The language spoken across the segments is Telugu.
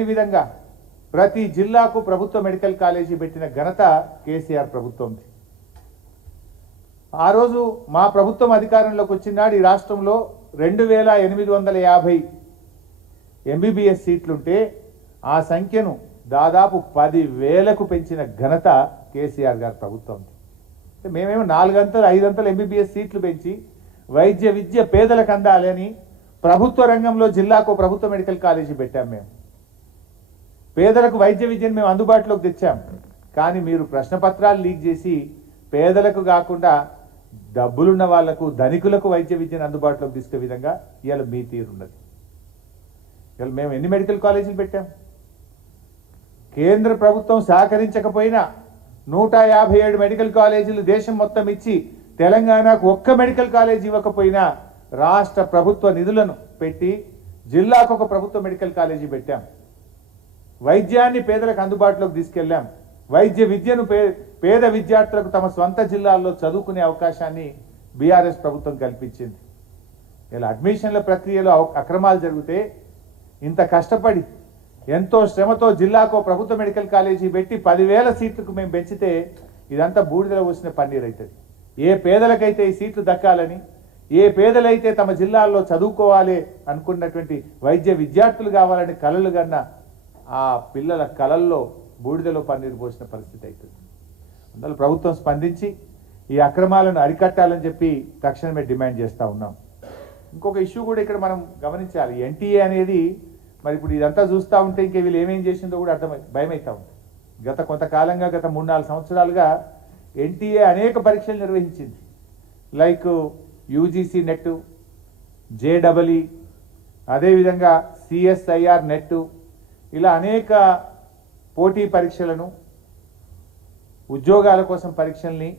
ఈ విధంగా ప్రతి జిల్లాకు ప్రభుత్వ మెడికల్ కాలేజీ పెట్టిన ఘనత కేసీఆర్ ప్రభుత్వంది. ఆ రోజు మా ప్రభుత్వం అధికారంలోకి వచ్చినాడు ఈ రాష్ట్రంలో 2850 ఎంబీబీఎస్ సీట్లుంటే ఆ సంఖ్యను దాదాపు 10,000కు పెంచిన ఘనత కేసీఆర్ గారి ప్రభుత్వంది. మేమేమో 4-5 ఎంబీబీఎస్ సీట్లు పెంచి వైద్య విద్య పేదలకు అందాలని ప్రభుత్వ రంగంలో జిల్లాకు ప్రభుత్వ మెడికల్ కాలేజీ పెట్టాం. మేము పేదలకు వైద్య విద్యను మేము అందుబాటులోకి తెచ్చాం. కానీ మీరు ప్రశ్నపత్రాలు లీక్ చేసి పేదలకు కాకుండా డబ్బులున్న వాళ్లకు ధనికులకు వైద్య విద్యను అందుబాటులోకి తీసుకునే విధంగా ఇవాళ మీ తీరున్నది. ఇవాళ మేము ఎన్ని మెడికల్ కాలేజీలు పెట్టాం? కేంద్ర ప్రభుత్వం సహకరించకపోయినా 157 మెడికల్ కాలేజీలు దేశం మొత్తం ఇచ్చి తెలంగాణకు ఒక్క మెడికల్ కాలేజీ ఇవ్వకపోయినా రాష్ట్ర ప్రభుత్వ నిధులను పెట్టి జిల్లాకు ఒక ప్రభుత్వ మెడికల్ కాలేజీ పెట్టాం. వైద్యాన్ని పేదలకు అందుబాటులోకి తీసుకెళ్లాం. వైద్య విద్యను పేద విద్యార్థులకు తమ స్వంత జిల్లాల్లో చదువుకునే అవకాశాన్ని బీఆర్ఎస్ ప్రభుత్వం కల్పించింది. ఇలా అడ్మిషన్ల ప్రక్రియలో అక్రమాలు జరిగితే ఇంత కష్టపడి ఎంతో శ్రమతో జిల్లాకు ప్రభుత్వ మెడికల్ కాలేజీ పెట్టి 10,000 సీట్లకు మేము పెంచితే ఇదంతా బూడిదలో పోసిన పన్నీర్ అవుతుంది. ఏ పేదలకైతే ఈ సీట్లు దక్కాలని, ఏ పేదలైతే తమ జిల్లాల్లో చదువుకోవాలి అనుకున్నటువంటి వైద్య విద్యార్థులు కావాలని కలలు కన్నా ఆ పిల్లల కలల్లో బూడిదలో పన్నీరు పోసిన పరిస్థితి అవుతుంది. అందువల్ల ప్రభుత్వం స్పందించి ఈ అక్రమాలను అరికట్టాలని చెప్పి తక్షణమే డిమాండ్ చేస్తూ ఉన్నాం. ఇంకొక ఇష్యూ కూడా ఇక్కడ మనం గమనించాలి. ఎన్టీఏ అనేది మరి ఇప్పుడు ఇదంతా చూస్తూ ఉంటే ఇంకా వీళ్ళు ఏమేం చేసిందో కూడా భయమవుతూ ఉంది. గత కొంతకాలంగా గత 3-4 సంవత్సరాలుగా ఎన్టీఏ అనేక పరీక్షలు నిర్వహించింది. లైక్ యూజీసీ నెట్, జేడబ్ల్ఈ, అదేవిధంగా సిఎస్ఐఆర్ నెట్, ఇలా అనేక పోటీ పరీక్షలను, ఉద్యోగాల కోసం పరీక్షల్ని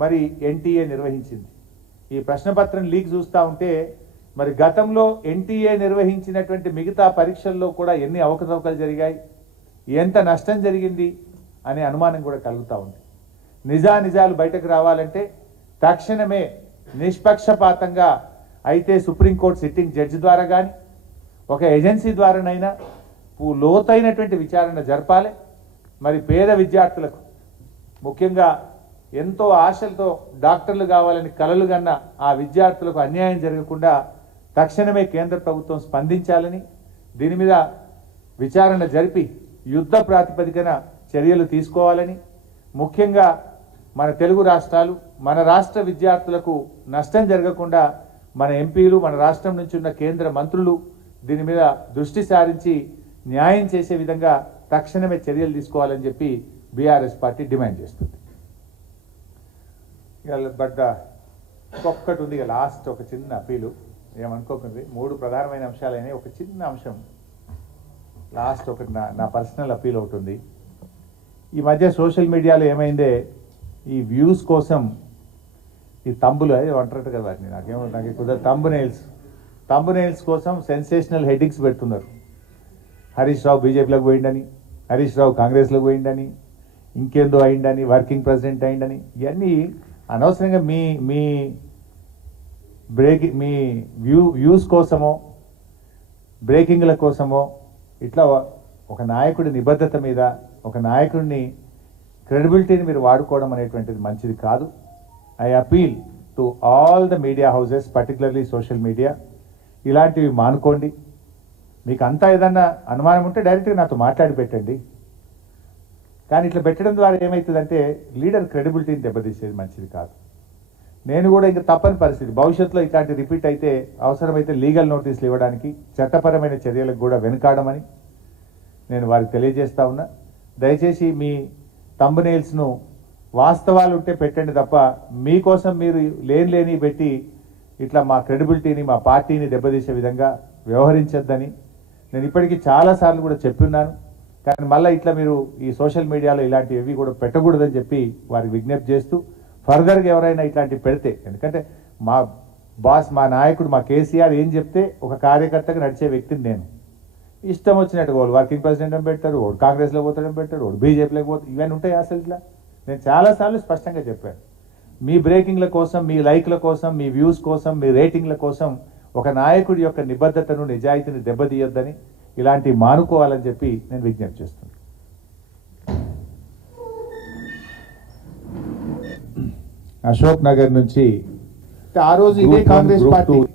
మరి ఎన్టీఏ నిర్వహించింది. ఈ ప్రశ్నపత్రం లీక్ చూస్తూ ఉంటే మరి గతంలో ఎన్టీఏ నిర్వహించినటువంటి మిగతా పరీక్షల్లో కూడా ఎన్ని అవకతవకలు జరిగాయి, ఎంత నష్టం జరిగింది అనే అనుమానం కూడా కలుగుతూ ఉంది. నిజాలు బయటకు రావాలంటే తక్షణమే నిష్పక్షపాతంగా అయితే సుప్రీంకోర్టు సిట్టింగ్ జడ్జి ద్వారా కానీ ఒక ఏజెన్సీ ద్వారానైనా లోతైనటువంటి విచారణ జరపాలి. మరి పేద విద్యార్థులకు, ముఖ్యంగా ఎంతో ఆశలతో డాక్టర్లు కావాలని కలలు కన్న ఆ విద్యార్థులకు అన్యాయం జరగకుండా తక్షణమే కేంద్ర ప్రభుత్వం స్పందించాలని, దీని మీద విచారణ జరిపి యుద్ధ ప్రాతిపదికన చర్యలు తీసుకోవాలని, ముఖ్యంగా మన తెలుగు రాష్ట్రాలు, మన రాష్ట్ర విద్యార్థులకు నష్టం జరగకుండా మన ఎంపీలు, మన రాష్ట్రం నుంచి ఉన్న కేంద్ర మంత్రులు దీని మీద దృష్టి సారించి న్యాయం చేసే విధంగా తక్షణమే చర్యలు తీసుకోవాలని చెప్పి బీఆర్ఎస్ పార్టీ డిమాండ్ చేస్తుంది. బట్ ఒక్కటి ఉంది, లాస్ట్ ఒక చిన్న అపీలు, ఏమనుకోకండి. 3 ప్రధానమైన అంశాలైన ఒక చిన్న అంశం లాస్ట్ ఒకటి నా పర్సనల్ అపీల్ ఒకటి ఉంది. ఈ మధ్య సోషల్ మీడియాలో ఏమైందే, ఈ వ్యూస్ కోసం ఈ తంబులు అది అంటారు కదా, వాటిని నాకు కుదరదు, తంబు నెయిల్స్ కోసం సెన్సేషనల్ హెడ్డింగ్స్ పెడుతున్నారు. హరీష్ రావు బీజేపీలోకి పోయిండని, హరీష్ రావు కాంగ్రెస్లోకి పోయిండని, ఇంకేందో అయిందని, వర్కింగ్ ప్రెసిడెంట్ అయిందని, ఇవన్నీ అనవసరంగా మీ వ్యూస్ కోసమో బ్రేకింగ్ల కోసమో ఇట్లా ఒక నాయకుడి నిబద్ధత మీద, ఒక నాయకుడిని క్రెడిబిలిటీని మీరు వాడుకోవడం అనేటువంటిది మంచిది కాదు. I appeal to all the media houses, particularly social media, ఇలాంటివి మానుకోండి. మీకు అంతా ఏదన్నా అనుమానం ఉంటే డైరెక్ట్గా నాతో మాట్లాడి పెట్టండి. కానీ ఇట్లా పెట్టడం ద్వారా ఏమవుతుందంటే లీడర్ క్రెడిబిలిటీని దెబ్బతీసేది మంచిది కాదు. నేను కూడా ఇంకా తప్పని పరిస్థితి, భవిష్యత్తులో ఇట్లాంటి రిపీట్ అయితే అవసరమైతే లీగల్ నోటీసులు ఇవ్వడానికి, చట్టపరమైన చర్యలకు కూడా వెనుకాడమని నేను వారికి తెలియజేస్తా ఉన్నా. దయచేసి మీ థంబ్నెయిల్స్ను వాస్తవాలు ఉంటే పెట్టండి తప్ప మీకోసం మీరు లేని పెట్టి ఇట్లా మా క్రెడిబిలిటీని, మా పార్టీని దెబ్బతీసే విధంగా వ్యవహరించొద్దని నేను ఇప్పటికీ చాలాసార్లు కూడా చెప్పున్నాను. కానీ మళ్ళీ ఇట్లా మీరు ఈ సోషల్ మీడియాలో ఇలాంటివి కూడా పెట్టకూడదని చెప్పి వారికి విజ్ఞప్తి చేస్తూ, ఫర్దర్గా ఎవరైనా ఇట్లాంటివి పెడితే, ఎందుకంటే మా బాస్, మా నాయకుడు, మా కేసీఆర్ ఏం చెప్తే ఒక కార్యకర్తగా నడిచే వ్యక్తిని నేను. ఇష్టం వచ్చినట్టు వాళ్ళు వర్కింగ్ ప్రెసిడెంట్ అని పెడతారు, వాడు కాంగ్రెస్లో పోతాడని పెడతాడు, వాడు బీజేపీలోకి పోతాడు, ఇవన్నీ ఉంటాయి అసలు. ఇట్లా నేను చాలాసార్లు స్పష్టంగా చెప్పాను, మీ బ్రేకింగ్ల కోసం, మీ లైక్ల కోసం, మీ వ్యూస్ కోసం, మీ రేటింగ్ల కోసం ఒక నాయకుడి యొక్క నిబద్ధతను, నిజాయితీని దెబ్బతీయొద్దని, ఇలాంటివి మానుకోవాలని చెప్పి నేను విజ్ఞప్తి చేస్తున్నాను. అశోక్ నగర్ నుంచి ఆ రోజు ఇదే కాంగ్రెస్ పార్టీ